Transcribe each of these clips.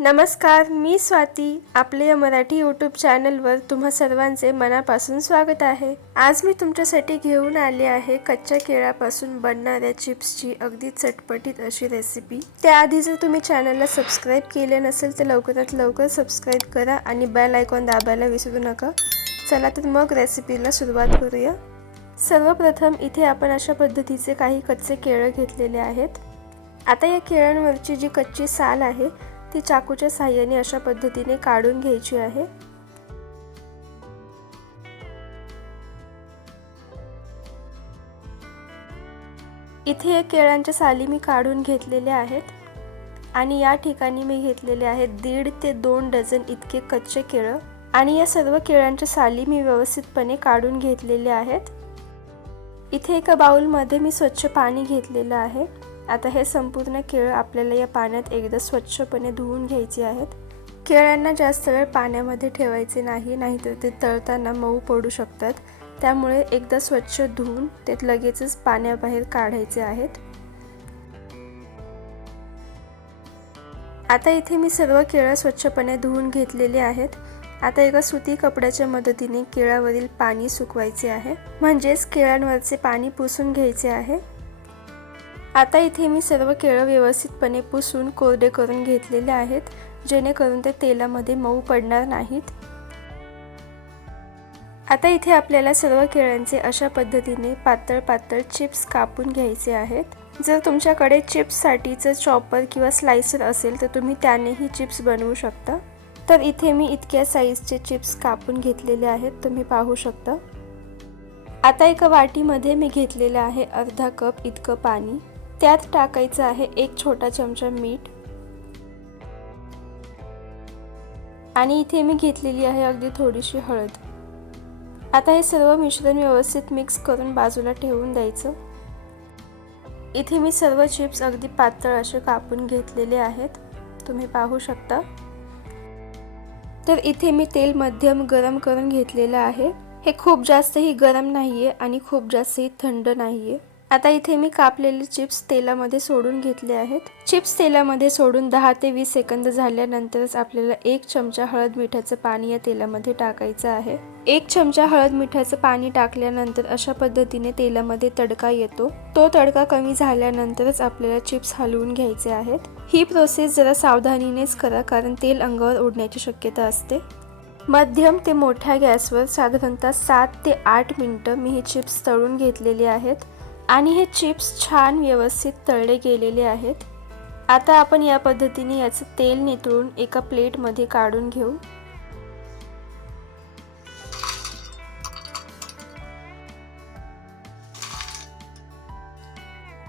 नमस्कार मी स्वाती. आपले या मराठी यूट्यूब चॅनलवर तुम्हा सर्वांचे मनापासून स्वागत आहे. आज मी तुमच्यासाठी घेऊन आले आहे कच्च्या केळापासून बनणाऱ्या चिप्सची अगदी चटपटीत अशी रेसिपी त्याआधी जर तुम्ही चॅनलला सबस्क्राईब केले नसेल तर लवकरात लवकर सबस्क्राईब करा आणि बेल आयकॉन दाबायला विसरू नका. चला तर मग रेसिपीला सुरुवात करूया. सर्वप्रथम इथे आपण अशा पद्धतीचे काही कच्चे केळं घेतलेले आहेत. आता या केळांवरची जी कच्ची साल आहे ती चाकूच्या साह्याने अशा पद्धतीने काढून घ्यायची आहे. इथे एक केळांच्या साली मी काढून घेतलेल्या आहेत आणि या ठिकाणी मी घेतलेले आहेत दीड ते दोन डझन इतके कच्चे केळं आणि या सर्व केळांच्या साली मी व्यवस्थितपणे काढून घेतलेले आहेत. इथे एका बाऊलमध्ये मी स्वच्छ पाणी घेतलेलं आहे. आता हे संपूर्ण केळं आपल्याला या पाण्यात एकदा स्वच्छपणे धुवून घ्यायचे आहेत. केळ्यांना जास्त वेळ पाण्यामध्ये ठेवायचे नाही नाहीतर ते तळताना मऊ पडू शकतात. त्यामुळे एकदा स्वच्छ धुवून ते लगेचच पाण्याबाहेर काढायचे आहेत. आता इथे मी सर्व केळं स्वच्छपणे धुवून घेतलेले आहेत. आता एका सुती कपड्याच्या मदतीने केळावरील पाणी सुकवायचे आहे. म्हणजेच केळांवरचे पाणी पुसून घ्यायचे आहे. आता इथे मी सर्व केळं व्यवस्थितपणे पुसून कोरडे करून घेतलेले आहेत जेणेकरून ते तेलामध्ये मऊ पडणार नाहीत. आता इथे आपल्याला सर्व केळ्यांचे अशा पद्धतीने पातळ पातळ चिप्स कापून घ्यायचे आहेत. जर तुमच्याकडे चिप्ससाठीचं चॉपर किंवा स्लायसर असेल तर तुम्ही त्यानेही चिप्स बनवू शकता. तर इथे मी इतक्या साईजचे चिप्स कापून घेतलेले आहेत तुम्ही पाहू शकता. आता एका वाटीमध्ये मी घेतलेलं आहे अर्धा कप इतकं पाणी. त्यात टाकायचं आहे एक छोटा चमचा मीठ. आणि इथे मी घेतलेली आहे अगदी थोडीशी हळद. आता हे सर्व मिश्रण व्यवस्थित मिक्स करून बाजूला ठेवून द्यायचं. इथे मी सर्व चिप्स अगदी पातळ असे कापून घेतलेले आहेत. तुम्ही पाहू शकता. तर इथे मी तेल मध्यम गरम करून घेतलेलं आहे. हे खूप जास्तही गरम नाही आहे आणि खूप जास्तही थंड नाही आहे आता इथे मी कापलेले चिप्स तेलामध्ये सोडून घेतले आहेत. चिप्स तेलामध्ये सोडून दहा ते वीस सेकंद झाल्यानंतरच आपल्याला एक चमचा हळद मिठाचं पाणी या तेलामध्ये टाकायचं आहे. एक चमचा हळद मिठाचं पाणी टाकल्यानंतर अशा पद्धतीने तेलामध्ये तडका येतो. तो तडका कमी झाल्यानंतरच आपल्याला चिप्स हलवून घ्यायचे आहेत. ही प्रोसेस जरा सावधानीनेच करा कारण तेल अंगावर उडण्याची शक्यता असते. मध्यम ते मोठ्या गॅसवर साधारणतः सात ते आठ मिनटं मी हे चिप्स तळून घेतलेले आहेत. आणि हे चिप्स छान व्यवस्थित तळले गेलेले आहेत. आता आपण या पद्धतीने याचं तेल नितळून एका प्लेटमध्ये काढून घेऊ.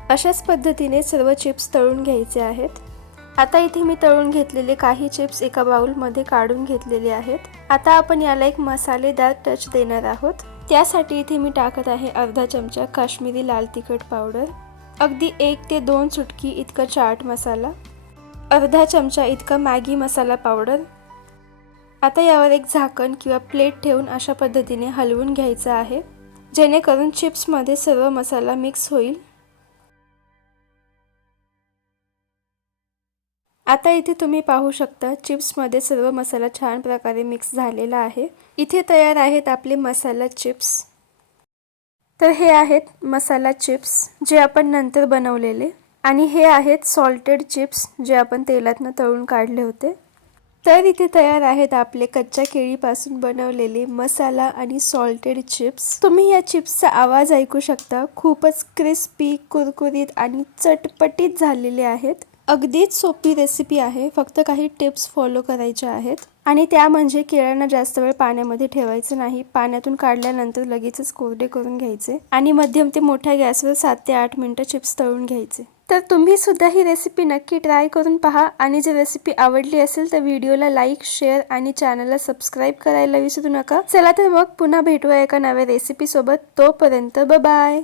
अशाच पद्धतीने सर्व चिप्स तळून घ्यायचे आहेत. आता इथे मी तळून घेतलेले काही चिप्स एका बाउलमध्ये काढून घेतलेले आहेत. आता आपण याला एक मसालेदार टच देणार आहोत. त्यासाठी इथे मी टाकत आहे अर्धा चमचा काश्मीरी लाल तिखट पावडर अगदी एक ते दोन चुटकी इतका चाट मसाला अर्धा चमचा इतका मॅगी मसाला पावडर. आता यावर एक झाकण किंवा प्लेट ठेवून अशा पद्धतीने हलवून घ्यायचं आहे जेणेकरून चिप्समध्ये सर्व मसाला मिक्स होईल. आता इथे तुम्ही पाहू शकता चिप्समध्ये सर्व मसाला छान प्रकारे मिक्स झालेला आहे. इथे तयार आहेत आपले मसाला चिप्स. तर हे आहेत मसाला चिप्स जे आपण नंतर बनवलेले. आणि हे आहेत सॉल्टेड चिप्स जे आपण तेलातनं तळून काढले होते. तर इथे तयार आहेत आपले कच्च्या केळीपासून बनवलेले मसाला आणि सॉल्टेड चिप्स तुम्ही या चिप्सचा आवाज ऐकू शकता खूपच क्रिस्पी कुरकुरीत आणि चटपटीत झालेले आहेत. अगदीच सोपी रेसिपी आहे. फक्त काही टिप्स फॉलो करायच्या आहेत. आणि त्या म्हणजे केळ्यांना जास्त वेळ पाण्यामध्ये ठेवायचं नाही. पाण्यातून काढल्यानंतर लगेचच कोरडे करून घ्यायचे. आणि मध्यम ते मोठ्या गॅसवर सात ते आठ मिनटं चिप्स तळून घ्यायचे. तर तुम्ही सुद्धा ही रेसिपी नक्की ट्राय करून पहा. आणि जर रेसिपी आवडली असेल तर व्हिडिओला लाईक शेअर आणि चॅनलला सबस्क्राईब करायला विसरू नका. चला तर मग पुन्हा भेटूया एका नव्या रेसिपीसोबत तोपर्यंत बाय